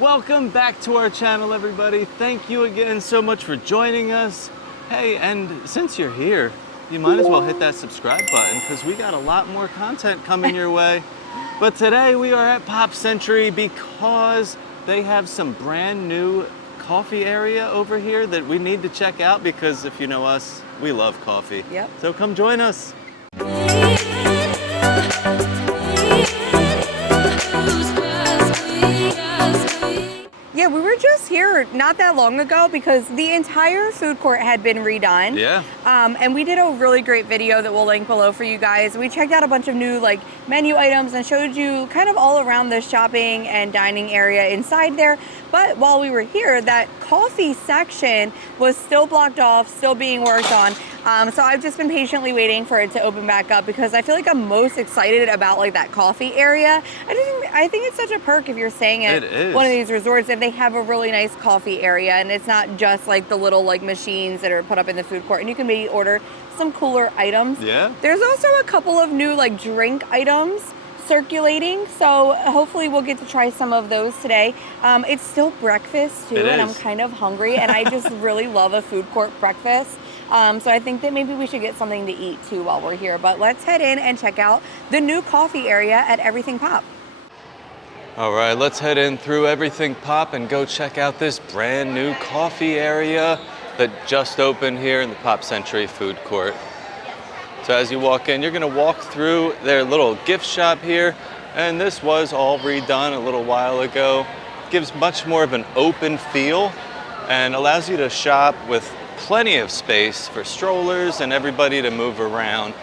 Welcome back to our channel, everybody. Thank you again so much for joining us. Hey, and since you're here, you might as well hit that subscribe button because we got a lot more content coming your way. But today we are at Pop Century because they have some brand new coffee area over here that we need to check out because if you know us, we love coffee. Yep. So come join us. Yeah, we were just here not that long ago because the entire food court had been redone. Yeah. And we did a really great video that we'll link below for you guys. We checked out a bunch of new menu items and showed you kind of all around the shopping and dining area inside there. But while we were here, that coffee section was still blocked off, still being worked on. So I've just been patiently waiting for it to open back up because I feel like I'm most excited about that coffee area. I think it's such a perk if you're staying at one of these resorts if they have a really nice coffee area and it's not just the little machines that are put up in the food court, and you can maybe order some cooler items. Yeah. There's also a couple of new drink items circulating, so hopefully we'll get to try some of those today. It's still breakfast too, and I'm kind of hungry, and I just really love a food court breakfast. So I think that maybe we should get something to eat too while we're here. But let's head in and check out the new coffee area at Everything Pop. All right, let's head in through Everything Pop and go check out this brand new coffee area that just opened here in the Pop Century food court. So as you walk in, you're gonna walk through their little gift shop here, and this was all redone a little while ago. Gives much more of an open feel and allows you to shop with plenty of space for strollers and everybody to move around.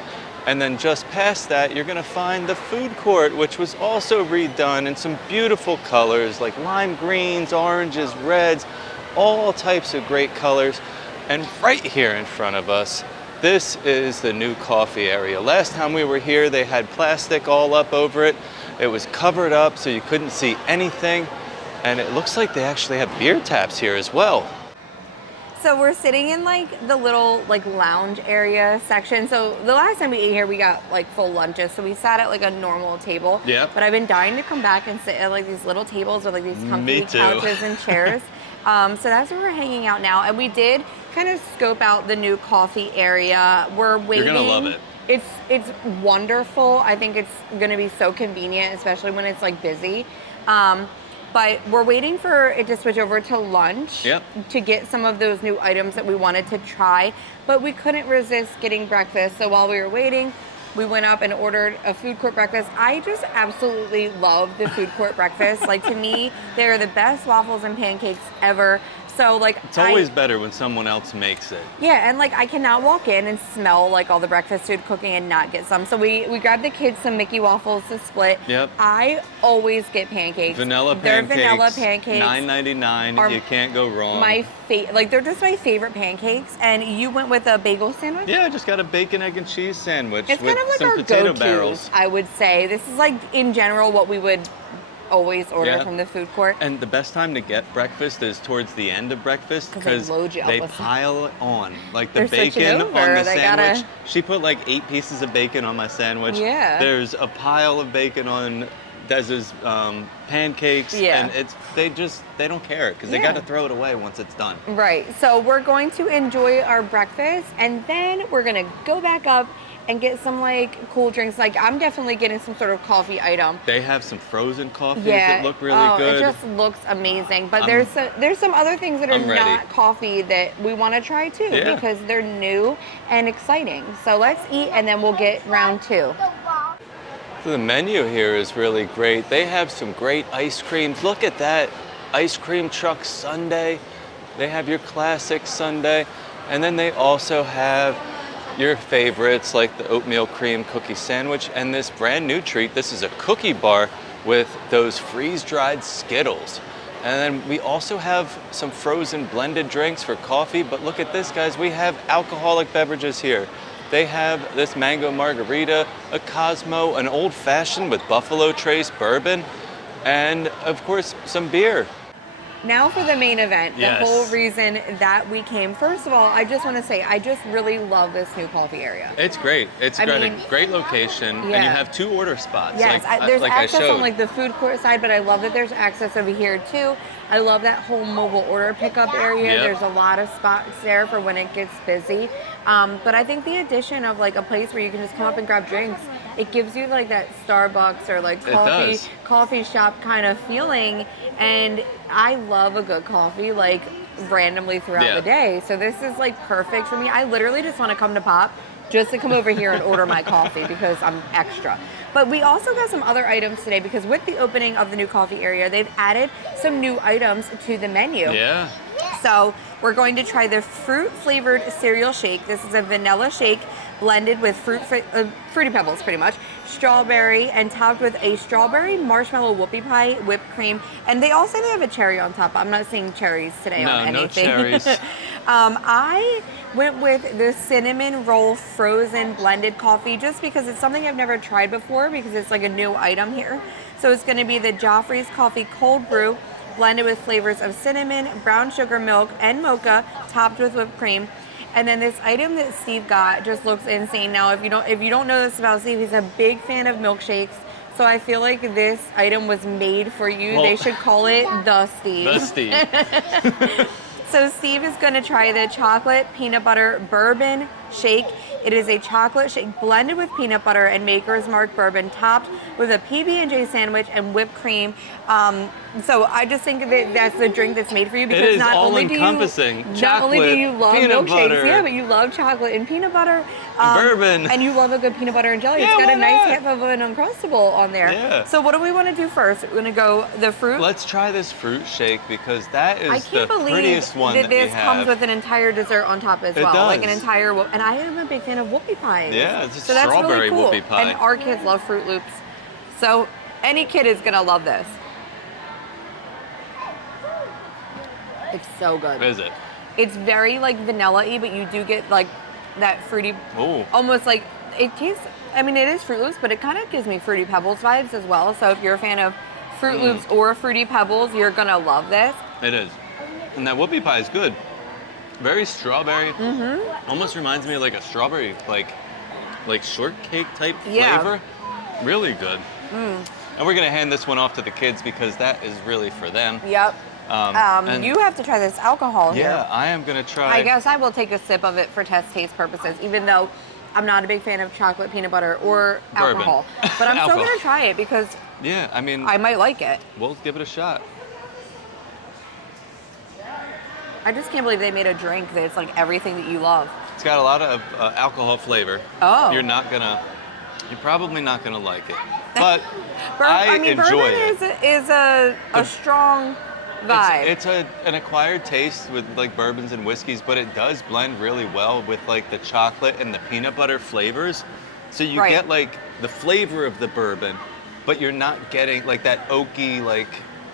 And then just past that, you're gonna find the food court, which was also redone in some beautiful colors like lime greens, oranges, reds, all types of great colors. And right here in front of us, this is the new coffee area. Last time we were here, they had plastic all up over it. It was covered up so you couldn't see anything. And it looks like they actually have beer taps here as well. So we're sitting in the little lounge area section. So the last time we ate here, we got full lunches. So we sat at a normal table. Yeah. But I've been dying to come back and sit at these little tables with these comfy couches and chairs. So that's where we're hanging out now. And we did kind of scope out the new coffee area. We're waiting. You're gonna love it. It's wonderful. I think it's gonna be so convenient, especially when it's busy. But we're waiting for it to switch over to lunch to get some of those new items that we wanted to try, but we couldn't resist getting breakfast. So while we were waiting, we went up and ordered a food court breakfast. I just absolutely love the food court breakfast. To me, they're the best waffles and pancakes ever. So it's always better when someone else makes it. Yeah, and I cannot walk in and smell all the breakfast food cooking and not get some. So we grabbed the kids some Mickey waffles to split. Yep. I always get pancakes. Vanilla They're pancakes. vanilla pancakes. $9.99. You can't go wrong. They're just my favorite pancakes. And you went with a bagel sandwich? Yeah, I just got a bacon, egg, and cheese sandwich it's with kind of some our potato go-tos, barrels. I would say. This is in general what we would always order from the food court. And the best time to get breakfast is towards the end of breakfast because they pile it on. The bacon on the sandwich. She put 8 pieces of bacon on my sandwich. Yeah. There's a pile of bacon on Dez's pancakes. Yeah. And they don't care because they got to throw it away once it's done. Right. So we're going to enjoy our breakfast and then we're going to go back up and get some cool drinks. I'm definitely getting some sort of coffee item. They have some frozen coffees that look really good. It just looks amazing. But there's some other things that are not coffee that we want to try too because they're new and exciting. So let's eat and then we'll get round 2. So the menu here is really great. They have some great ice creams. Look at that ice cream truck sundae. They have your classic sundae. And then they also have your favorites like the oatmeal cream cookie sandwich and this brand new treat. This is a cookie bar with those freeze-dried Skittles. And then we also have some frozen blended drinks for coffee, but look at this, guys. We have alcoholic beverages here. They have this mango margarita, a Cosmo, an old-fashioned with Buffalo Trace bourbon, and of course, some beer. Now for the main event, the Yes. whole reason that we came. First of all, I just want to say, I just really love this new coffee area. It's great. It's I got mean, a great location, and you yeah. have 2 order spots. Yes, like, there's like access I showed. on like the food court side, but I love that there's access over here too. I love that whole mobile order pickup area. Yep. There's a lot of spots there for when it gets busy. But I think the addition of like a place where you can just come up and grab drinks, it gives you like that Starbucks or like coffee shop kind of feeling. And I love a good coffee like randomly throughout the day. So this is like perfect for me. I literally just want to come to Pop just to come over here and order my coffee because I'm extra. But we also got some other items today because with the opening of the new coffee area, they've added some new items to the menu. Yeah. So we're going to try the fruit flavored cereal shake. This is a vanilla shake blended with fruity pebbles pretty much, strawberry, and topped with a strawberry marshmallow whoopie pie, whipped cream. And they all say they have a cherry on top. I'm not seeing cherries today on anything. No cherries. I went with the cinnamon roll frozen blended coffee just because it's something I've never tried before because it's like a new item here. So it's going to be the Joffrey's Coffee Cold Brew blended with flavors of cinnamon, brown sugar milk, and mocha, topped with whipped cream. And then this item that Steve got just looks insane. Now, if you don't know this about Steve, he's a big fan of milkshakes. So I feel like this item was made for you. Well, they should call it the Steve. The Steve. So Steve is going to try the chocolate peanut butter bourbon shake. It is a chocolate shake blended with peanut butter and Maker's Mark bourbon, topped with a PB&J sandwich and whipped cream. So I just think that that's the drink that's made for you because not only do you love milkshakes, butter. but you love chocolate and peanut butter, bourbon, and you love a good peanut butter and jelly. Yeah, it's got a nice not? half of an Uncrustable on there. Yeah. So what do we want to do first? We're going to go the fruit. Let's try this fruit shake because that I is can't the believe prettiest one that that this we have. comes with an entire dessert on top as It well, like an does. entire. And I am a big fan of whoopie pies. Yeah, it's a so that's strawberry really cool. whoopie pie. And our kids love Fruit Loops, so any kid is gonna love this. It's so good. Is it? It's very like vanilla-y, but you do get like that fruity, Ooh. almost like it tastes. I mean, it is Fruit Loops, but it kind of gives me Fruity Pebbles vibes as well. So if you're a fan of Fruit Loops or Fruity Pebbles, you're gonna love this. It is. And that whoopie pie is good. Very strawberry. Mm-hmm. Almost reminds me of like a strawberry, like shortcake type flavor. Really good. And we're gonna hand this one off to the kids because that is really for them. Yep. And You have to try this alcohol here. yeah, I am gonna try. I guess I will take a sip of it for test taste purposes, even though I'm not a big fan of chocolate peanut butter or Bourbon. alcohol. But I'm still gonna try it because Yeah, I mean, I might like it. we'll give it a shot. I just can't believe they made a drink that's like everything that you love. It's got a lot of alcohol flavor. Oh. You're probably not gonna like it, but I enjoy bourbon it. is a strong vibe. It's an acquired taste with like bourbons and whiskeys, but it does blend really well with like the chocolate and the peanut butter flavors. So you get like the flavor of the bourbon, but you're not getting like that oaky like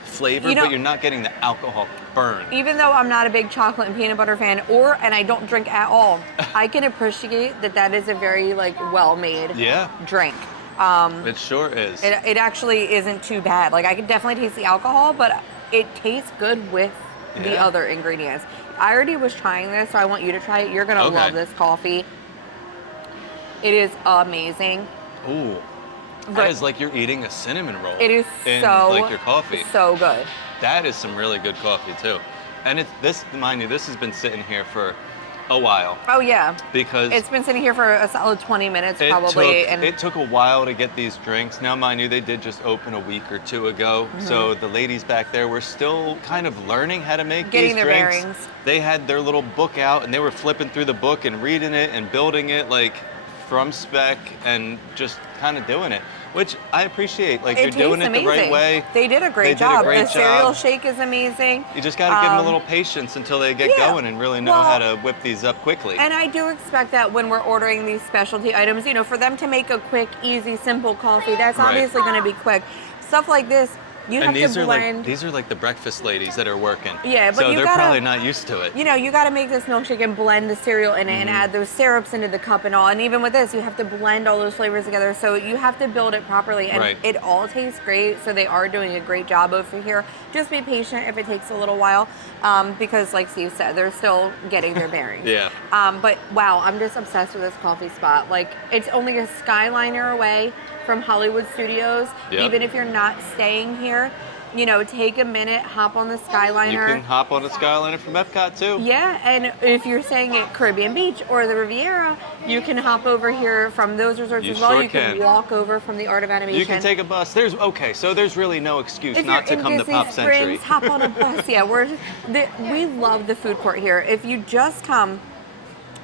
flavor, but you're not getting the alcohol burn. Even though I'm not a big chocolate and peanut butter fan, and I don't drink at all, I can appreciate that is a very like well-made drink. It sure is. It actually isn't too bad. Like I can definitely taste the alcohol, but it tastes good with the other ingredients. I already was trying this, so I want you to try it. You're gonna love this coffee. It is amazing. Ooh. That is like you're eating a cinnamon roll. It is in like your coffee. So good. That is some really good coffee too. And mind you, this has been sitting here for a while. Oh yeah. Because it's been sitting here for a solid 20 minutes probably. It took a while to get these drinks. Now mind you, they did just open a week or two ago. So the ladies back there were still kind of learning how to make these drinks. Getting their bearings. They had their little book out and they were flipping through the book and reading it and building it like from spec and just kind of doing it, which I appreciate. Like you're doing it the right way. They did a great job. The cereal shake is amazing. You just got to give them a little patience until they get going and really know how to whip these up quickly. And I do expect that when we're ordering these specialty items, for them to make a quick, easy, simple coffee, that's obviously going to be quick. Stuff like this, You And have to blend. these are like the breakfast ladies that are working. Yeah, but so you they're gotta, probably not used to it. you know, you got to make this milkshake and blend the cereal in it and Mm-hmm. add those syrups into the cup and all. And even with this, you have to blend all those flavors together. So you have to build it properly, and Right. it all tastes great. So they are doing a great job over here. Just be patient if it takes a little while, because like Steve said, they're still getting their bearings. Yeah. But wow, I'm just obsessed with this coffee spot. Like, it's only a skyliner away from Hollywood Studios. Yep. Even if you're not staying here, you know, take a minute, hop on the Skyliner. You can hop on a Skyliner from Epcot too. Yeah, and if you're staying at Caribbean Beach or the Riviera, you can hop over here from those resorts You as well. sure You can can. walk over from the Art of Animation. You can take a bus. So there's really no excuse if not you're to in come Disney to Pop Springs, Century. hop on a bus. Yeah, we love the food court here. If you just come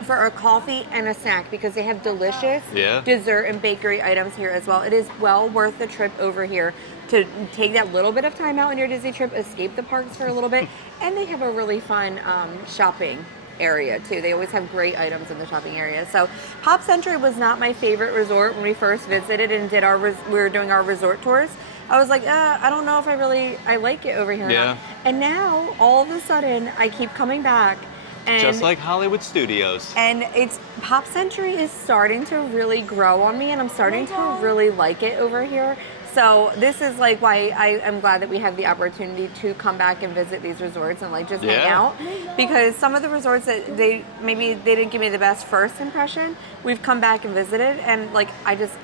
for a coffee and a snack, because they have delicious dessert and bakery items here as well. It is well worth the trip over here to take that little bit of time out on your Disney trip, escape the parks for a little bit, and they have a really fun shopping area too. They always have great items in the shopping area. So Pop Century was not my favorite resort when we first visited and did we were doing our resort tours. I was like, I don't know if I like it over here. Yeah. And now all of a sudden I keep coming back. And, Just like Hollywood Studios. and it's Pop Century is starting to really grow on me, and I'm starting to really like it over here. So this is like why I am glad that we have the opportunity to come back and visit these resorts and like just hang out. Because some of the resorts that they didn't give me the best first impression, we've come back and visited, and like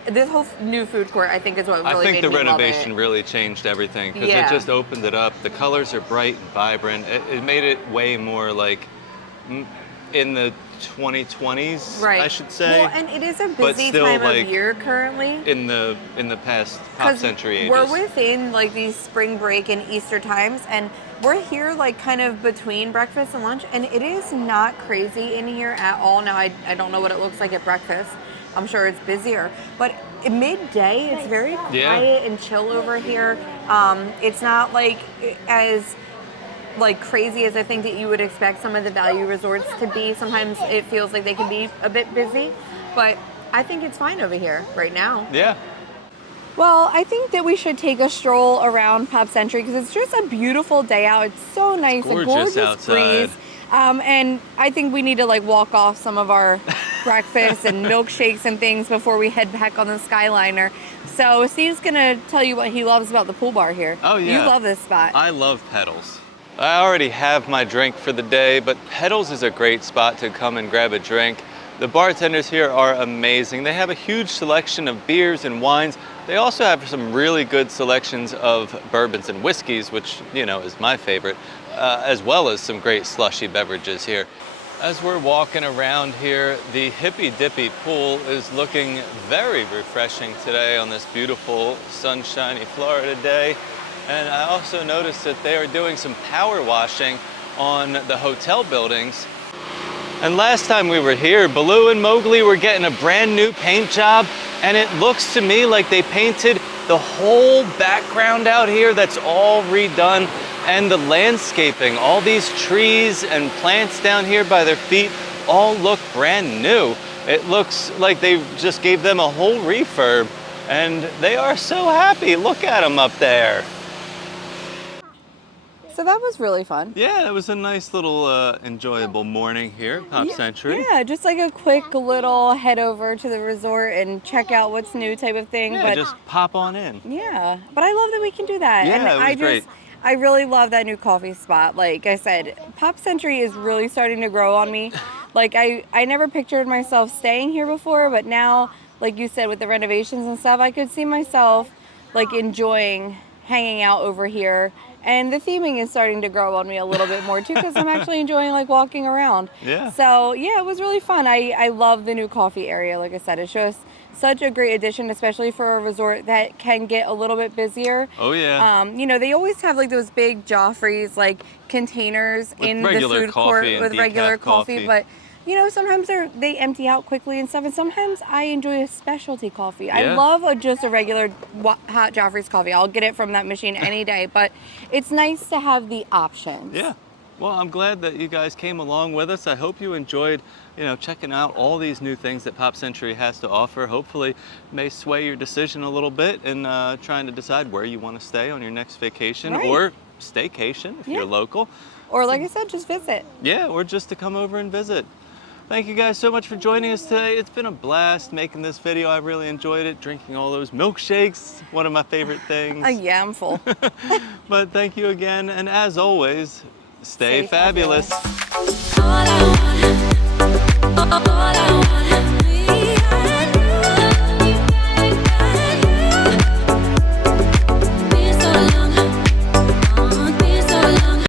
this whole new food court I think is what really I think made the me love renovation it. really changed everything because Yeah. it just opened it up. The colors are bright and vibrant. It made it way more like in the 2020s, Right. I should say. Well, and it is a But busy still, time like, of year currently. in the past Pop Century ages. We're within like these spring break and Easter times, and we're here like kind of between breakfast and lunch, and it is not crazy in here at all. Now I don't know what it looks like at breakfast. I'm sure it's busier, but at midday it's very quiet and chill over here. It's not like as like crazy as I think that you would expect some of the value resorts to be. Sometimes it feels like they can be a bit busy, but I think it's fine over here right now. Yeah. Well, I think that we should take a stroll around Pop Century because it's just a beautiful day out. It's so nice, It's a gorgeous outside. breeze. And I think we need to like walk off some of our breakfast and milkshakes and things before we head back on the Skyliner. So Steve's gonna tell you what he loves about the pool bar here. Oh yeah. You love this spot. I love Pedals. I already have my drink for the day, but Pedals is a great spot to come and grab a drink. The bartenders here are amazing. They have a huge selection of beers and wines. They also have some really good selections of bourbons and whiskeys, which, you know, is my favorite, as well as some great slushy beverages here. As we're walking around here, the Hippy Dippy pool is looking very refreshing today on this beautiful sunshiny Florida day. And I also noticed that they are doing some power washing on the hotel buildings. And last time we were here, Baloo and Mowgli were getting a brand new paint job, and it looks to me like they painted the whole background out here. That's all redone, and the landscaping, all these trees and plants down here by their feet all look brand new. It looks like they just gave them a whole refurb, and they are so happy. Look at them up there. So that was really fun. Yeah, it was a nice little enjoyable morning here at Pop Century. Yeah, just like a quick little head over to the resort and check out what's new type of thing. Yeah, but just pop on in. yeah, but I love that we can do that. Yeah, and it was great. I really love that new coffee spot. Like I said, Pop Century is really starting to grow on me. Like I never pictured myself staying here before, but now, like you said, with the renovations and stuff, I could see myself like enjoying hanging out over here. And the theming is starting to grow on me a little bit more too, because I'm actually enjoying like walking around. Yeah. So yeah, it was really fun. I love the new coffee area. Like I said, it's just such a great addition, especially for a resort that can get a little bit busier. Oh yeah. You know, they always have like those big Joffrey's like containers With in the regular food court coffee and with decaf regular coffee, coffee. but you know, sometimes they empty out quickly and stuff, and sometimes I enjoy a specialty coffee. I Yeah. love just a regular hot Joffrey's coffee. I'll get it from that machine any day, but it's nice to have the options. Yeah. Well, I'm glad that you guys came along with us. I hope you enjoyed, checking out all these new things that Pop Century has to offer. Hopefully, may sway your decision a little bit in trying to decide where you want to stay on your next vacation Right. or staycation if Yeah. you're local. Or like I said, just visit. Yeah, or just to come over and visit. Thank you guys so much for joining us today. It's been a blast making this video. I really enjoyed it, drinking all those milkshakes, one of my favorite things. Yeah, I'm full. But thank you again, and as always, stay Stay fabulous. fabulous. All I want